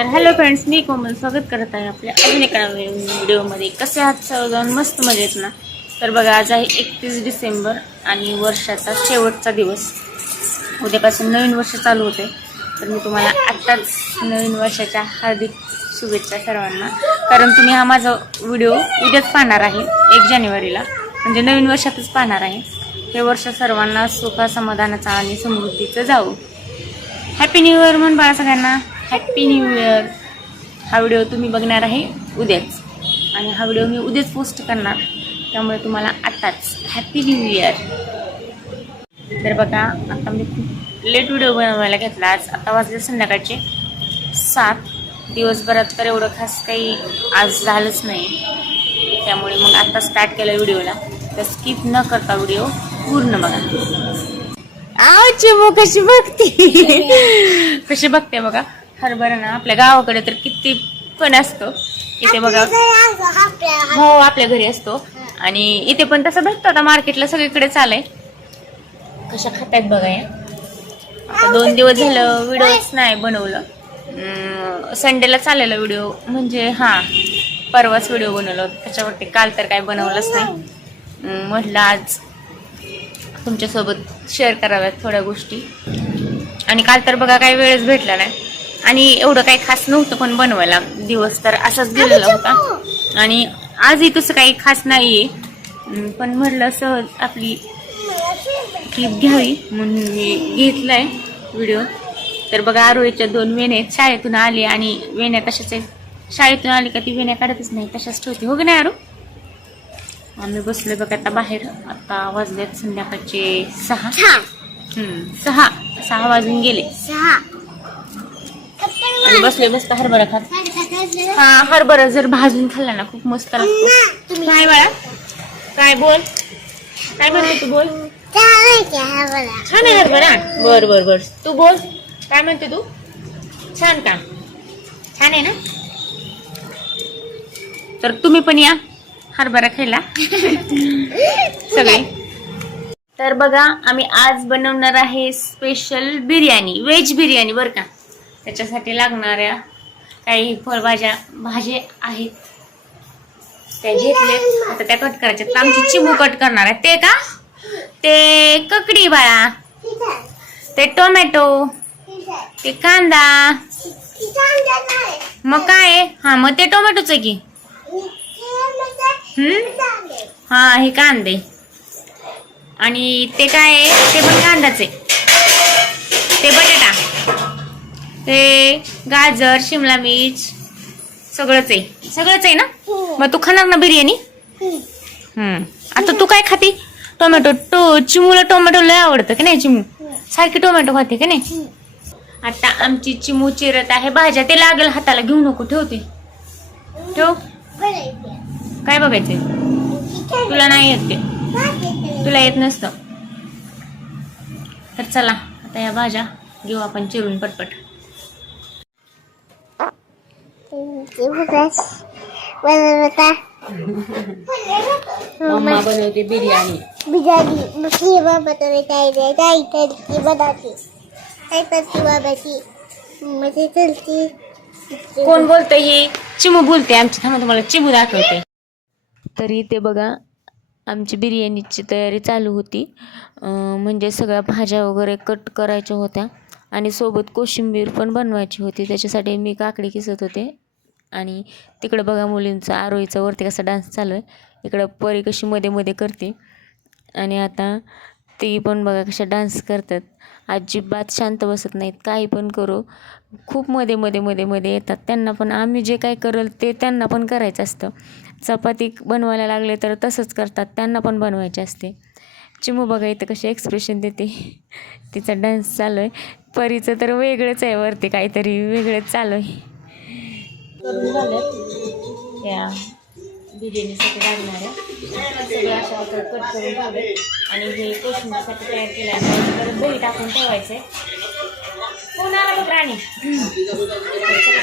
तर hello friends, मी कोमल स्वागत करत आहे आपल्या अजून एका व्हिडिओमध्ये. कसे आहात सर्वजण? मस्त मजेत ना? तर बघा, आज आहे 31 डिसेंबर आणि वर्षाचा शेवटचा दिवस. उद्यापासून नवीन वर्ष चालू होते. तर मी तुम्हाला आत्ताच नवीन वर्षाच्या हार्दिक शुभेच्छा सर्वांना. कारण तुम्ही हा माझा व्हिडिओ उद्याच पाहणार आहे 1 जानेवारीला, म्हणजे नवीन वर्षातच पाहणार आहे. हे वर्ष सर्वांना सुख समाधानाचा आणि समृद्धीचं जाऊ. हॅपी न्यू इयर म्हण बाळा सगळ्यांना. Happy new year. हा व्हिडिओ तुम्ही बघणार आहे उद्याच, आणि हा व्हिडिओ मी उद्याच पोस्ट करणार, त्यामुळे तुम्हाला आत्ताच हॅपी न्यू इयर. तर बघा, आता मी खूप लेट व्हिडिओ बनवायला घेतला. आता वाजले संध्याकाळचे 7. दिवसभरात तर एवढं खास काही आज झालंच नाही, त्यामुळे मग आता स्टार्ट केलं व्हिडिओला. तर स्किप न करता व्हिडिओ पूर्ण बघा. चिमू कशी बघते कशी बघते बघा. हरभरा ना आपल्या गावाकडे तर किती पण असतो. इथे बघा, हो आपल्या घरी असतो, आणि इथे पण तसं भेटतो. आता मार्केटला सगळीकडे चालय. कशा खात्यात बघा या. आता 2 दिवस झालं व्हिडिओच नाही बनवलं. संडेला चाललेला व्हिडिओ, म्हणजे हा परवाच व्हिडिओ बनवला होता त्याच्यावरती. काल तर काय बनवलंच नाही. म्हटलं आज तुमच्यासोबत शेअर कराव्यात थोड्या गोष्टी. आणि काल तर बघा काही वेळच भेटला नाही, आणि एवढं काही खास नव्हतं पण बनवायला. दिवस तर असाच गेलेला होता, आणि आजही तसं काही खास नाहीये. पण म्हटलं सहज आपली क्लिप घ्यावी म्हणून मी घेतलाय व्हिडिओ. तर बघा, आरोळीच्या 2 वेण्या शाळेतून आली, आणि वेण्या कशाच आहेत, शाळेतून आली का ती वेण्या काढतच नाही, तशाच ठेवते. हो की नाही आरू? आम्ही बसलोय बघा आता बाहेर. आता वाजलेत संध्याकाळचे 6. 6 वाजून गेले. आणि बसले मस्त हरभरा खात. हा, हरभरा जर भाजून खाल्ला ना खूप मस्त लागतो. काय बाळा, काय बोल, काय म्हणते तू? बोल. छान आहे हरभरा. बर बर बर, तू बोल, काय म्हणते तू? छान का? छान आहे ना? तर तुम्ही पण या हरभरा खायला सगळे. तर बघा, आम्ही आज बनवणार आहे स्पेशल बिर्याणी, व्हेज बिर्याणी बरं का. त्याच्यासाठी लागणाऱ्या काही फळभाज्या भाज्या आहेत त्या घेतले. आता त्या कट करायच्या. आमची चिमू कट करणार आहे. ते का? ते ककडी बाळा, ते टोमॅटो, ते कांदा. मग काय? हा, मग ते टोमॅटोच आहे की. हा, हे कांदे, आणि ते काय आहे, ते पण कांदाच आहे. ते बटाटा, ते गाजर, शिमला मिर्च, सगळंच आहे ना. मग तू खाणार ना बिर्याणी? आता तू काय खाती? टोमॅटो. चिमूला टोमॅटो लय आवडतं की नाही? चिमू सारखी टोमॅटो खाते की नाही? आता आमची चिमू चिरत आहे भाज्या. ते लागेल हाताला, घेऊ नको. ठेवते, ठेव. काय बघायचंय तुला? नाही येत ते, तुला येत नसतं. तर चला आता या भाज्या घेऊ आपण चिरून पटपट. मम्मा बनवते बिर्याणी. कोण बोलतंय? ही चिमू बोलते आमची. थांबा, तुम्हाला चिमू दाखवते. तर इथे बघा, आमची बिर्याणीची तयारी चालू होती. म्हणजे सगळ्या भाज्या वगैरे कट करायच्या होत्या, आणि सोबत कोशिंबीर पण बनवायची होती. त्याच्यासाठी मी काकडी किसत होते. आणि तिकडं बघा, मुलींचा आरोळीचा वरती कसा डान्स चालू आहे. इकडं परी कशी मध्ये मध्ये करते, आणि आता ती पण बघा कशा डान्स करतात. अजिबात शांत बसत नाहीत, काही पण करो, खूप मध्ये मध्ये मध्ये मध्ये येतात. त्यांना पण आम्ही जे काय करेल ते त्यांना पण करायचं असतं. चपाती बनवायला लागले तर तसंच करतात, त्यांना पण बनवायचे असते. चिमू बघा इथं कशी एक्सप्रेशन देते. तिचा डान्स चालू आहे. परीचं तर वेगळंच आहे, वरती काहीतरी वेगळंच चालू आहे. करून झालं त्या बिर्याणीसाठी लागणाऱ्या सगळ्या अशा कट करून ठेवले, आणि हे कोशिंबीरसाठी तयार केलं आहे. परत दही टाकून ठेवायचं आहे. कोण आला बघ राणी?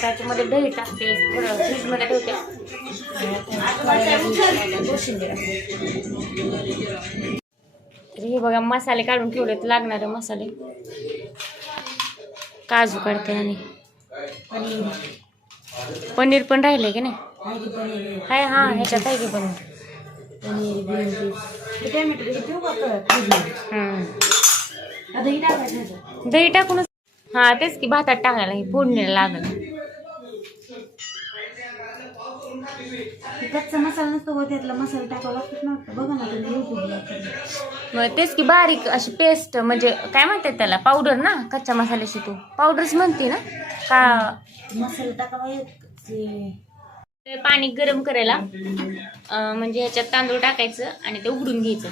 त्याच्यामध्ये दही टाकते, थोडं फ्रीजमध्ये ठेवते. कोशिंबीर तर हे बघा, मसाले काढून ठेवलेत, लागणारे मसाले. काजू काढते, आणि पनीर पण राहिले की नाही? आहे की पनीर हाय, हा ह्याच्यात आहे की पनीर. पनीर ग्रीन पीस ते टॅमॅटो हे ठेवू का फ्रीजमध्ये? आता ही टाकायचं ह्याच्यात. दही टाकूनच. हा तेच की भातात टाकायला हे फोडणीला लागल. कच्चा मसाला नसतो व त्यातला मसाला टाकावा लागतो ना. बघा ना तुम्ही युट्यूबला. मग तेच की बारीक अशी पेस्ट, म्हणजे काय म्हणतात त्याला, पावडर ना, कच्च्या मसाल्याची तू पावडरच म्हणते ना का? मसाला टाकावा ते पाणी गरम करायला म्हणजे ह्याच्यात तांदूळ टाकायचं आणि ते उघडून घ्यायचं.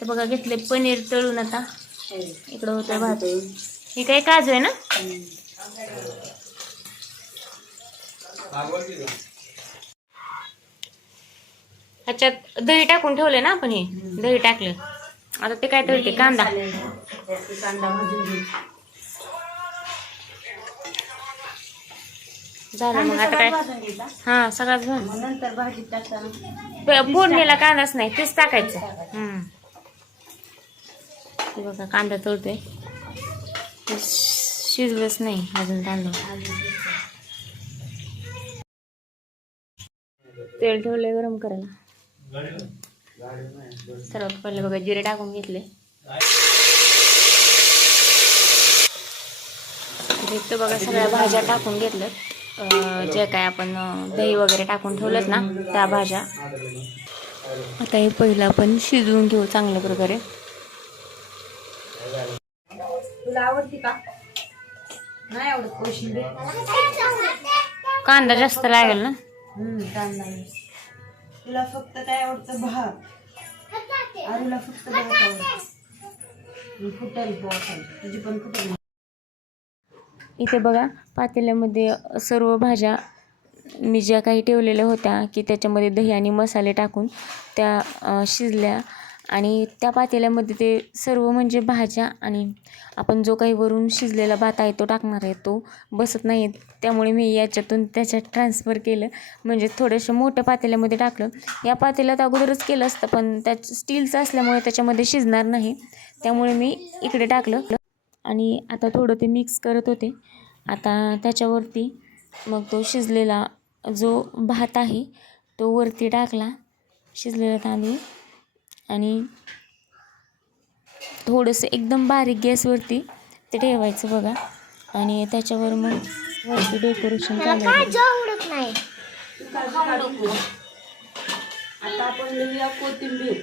तर बघा घेतले पनीर तळून. आता इकडं होतं भात. हे काय काजू आहे ना? ह्याच्यात दही टाकून ठेवले ना आपण, हे दही टाकलं. आता ते काय तळते? कांदा. कांदा भाजून घ्यायचा. झालं मग आता काय? हा सगळ्यात नंतर भाजी टाकताना फोडणीला कांदाच नाही, तेच टाकायचं. हे बघा कांदा तळतोय, शिजलंच नाही अजून तांदूळ. तेल ठेवलंय गरम करायला. सर्वात पहिले बघा जिरे टाकून घेतले. इथं बघा सगळ्या भाज्या टाकून घेतल्यात, जे काय आपण दही वगैरे टाकून ठेवलेत ना त्या भाज्या. आता हे पहिलं आपण शिजवून घेऊ चांगल्या प्रकारे. तुला आवडते का? नाही आवडत कोशिंबीर. कांदा जास्त लागेल ना. कांदा. तुला फक्त काय आवडतं? भात. आरूला फक्त भात आवडतं. फुटेल तुझी पण फुटेल. इथे बघा पातेल्यामध्ये सर्व भाज्या मी ज्या काही ठेवलेल्या होत्या की त्याच्यामध्ये दही आणि मसाले टाकून त्या शिजल्या. आणि त्या पातेल्यामध्ये ते सर्व म्हणजे भाज्या आणि आपण जो काही वरून शिजलेला भात आहे तो टाकणार आहे, तो बसत नाही. त्यामुळे मी याच्यातून त्याच्यात ट्रान्सफर केलं, म्हणजे थोडंसं मोठ्या पातेल्यामध्ये टाकलं. या पातेल्यात अगोदरच केलं असतं पण त्याच स्टीलचं असल्यामुळे त्याच्यामध्ये शिजणार नाही, त्यामुळे मी इकडे टाकलं. आणि आता थोडं ते मिक्स करत होते. आता त्याच्यावरती मग तो शिजलेला जो भात आहे तो वरती टाकला, शिजलेला तांदूळ. आणि थोडंसं एकदम बारीक गॅसवरती ते ठेवायचं बघा. आणि त्याच्यावर मग वरती डेकोरेशन करायचं. आता आपण लिहूया कोथिंबीर.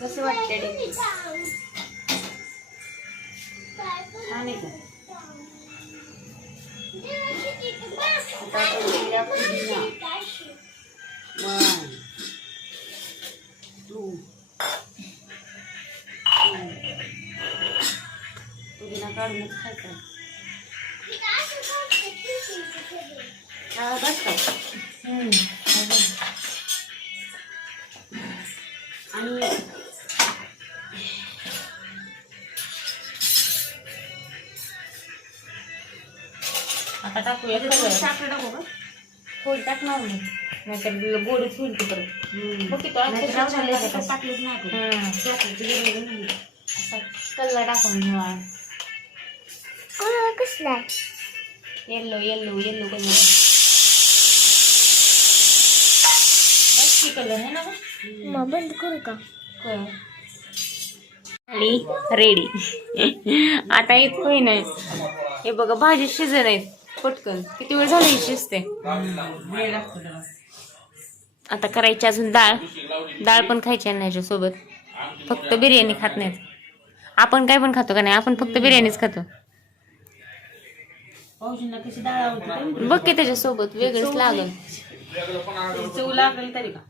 कसं वाटतं? छान आहे का? आता आपण लिहूया पुदिना. 1 2 पुदिना काढूनच खायचा. बस का? आणि आता टाकूया साखर टाकू का? थोडी टाकणार नाही, नाहीतर गोडच होईल ते परत. ओके तो टाकलीच नाही. कलर टाकून घेऊ. कसला? Yellow yellow yellow colour. Colour आहे ना मग बंद करू का? आणि रेडी. आता इतकं होई नाही. हे बघा भाजी शिजत आहेत पटकन. किती वेळ झाला ही शिजते. आता करायची अजून डाळ. डाळ पण खायची नाही ह्याच्यासोबत. फक्त बिर्याणी खात नाहीत. आपण काय पण खातो का नाही? आपण फक्त बिर्याणीच खातो. कशी डाळ आवडते बघ की त्याच्यासोबत वेगळंच लागल. चव लागेल तरी का?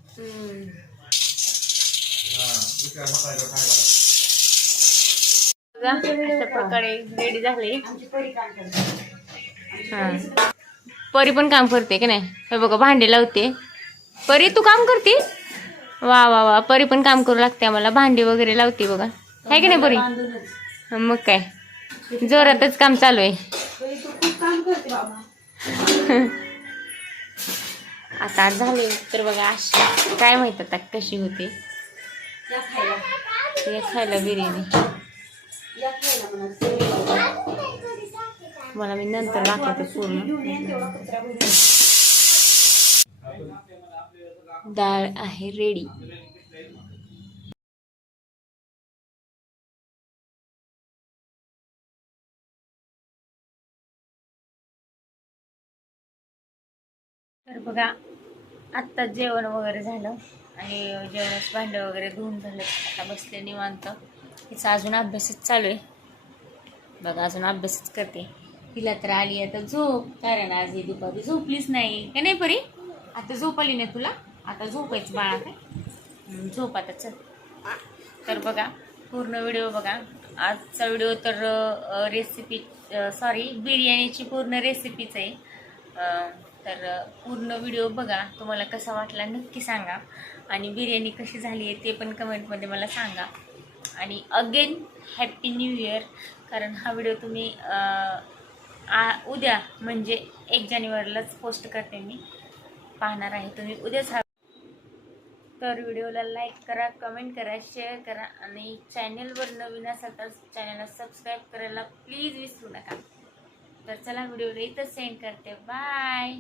अशा प्रकारे रेडी झाले. परी पण काम करते की नाही? हे बघा भांडी लावते. परी तू काम करते? वा वा वा. परी पण काम करू लागते आम्हाला. भांडी वगैरे लावते बघा. आहे की नाही परी? मग काय जोरातच काम चालू आहे. आता झाले तर बघा अशी काय माहित आता कशी होते. ते खायला बिर्याणी या खायला म्हणा मला मी नंतर दाखवते पूर्ण. घेऊन ये तेवढा कचरा भरून. डाळ आहे रेडी. तर बघा आत्ता जेवण वगैरे झालं आणि जेवणाचं भांडं वगैरे धुवून झालं. आता बसले निवांत. तिचा अजून अभ्यासच चालू आहे बघा, अजून अभ्यासच करते. तिला तर आली आता झोप, कारण आज ही दुपारी झोपलीच नाही का नाही परी. आता झोप आली नाही तुला, आता झोपायचं बाळा काय, झोप आता चल. तर बघा पूर्ण व्हिडिओ बघा. आजचा व्हिडिओ तर रेसिपी बिर्याणीची पूर्ण रेसिपीच आहे. तर पूर्ण व्हिडिओ बघा, तुम्हाला कसा वाटला नक्की सांगा. आणि बिर्याणी कशी झाली आहे ते पण कमेंटमध्ये मला सांगा. आणि अगेन हॅपी न्यू इयर, कारण हा व्हिडिओ तुम्ही उद्या म्हणजे 1 जानेवारीलाच पोस्ट करते मी, पाहणार आहे तुम्ही उद्याच हा. तर व्हिडिओला लाईक करा, कमेंट करा, शेअर करा आणि चॅनलवर नवीन असाल तर चॅनलला सबस्क्राईब करायला प्लीज विसरू नका. तर चला व्हिडिओला इथंच सेंड करते. बाय.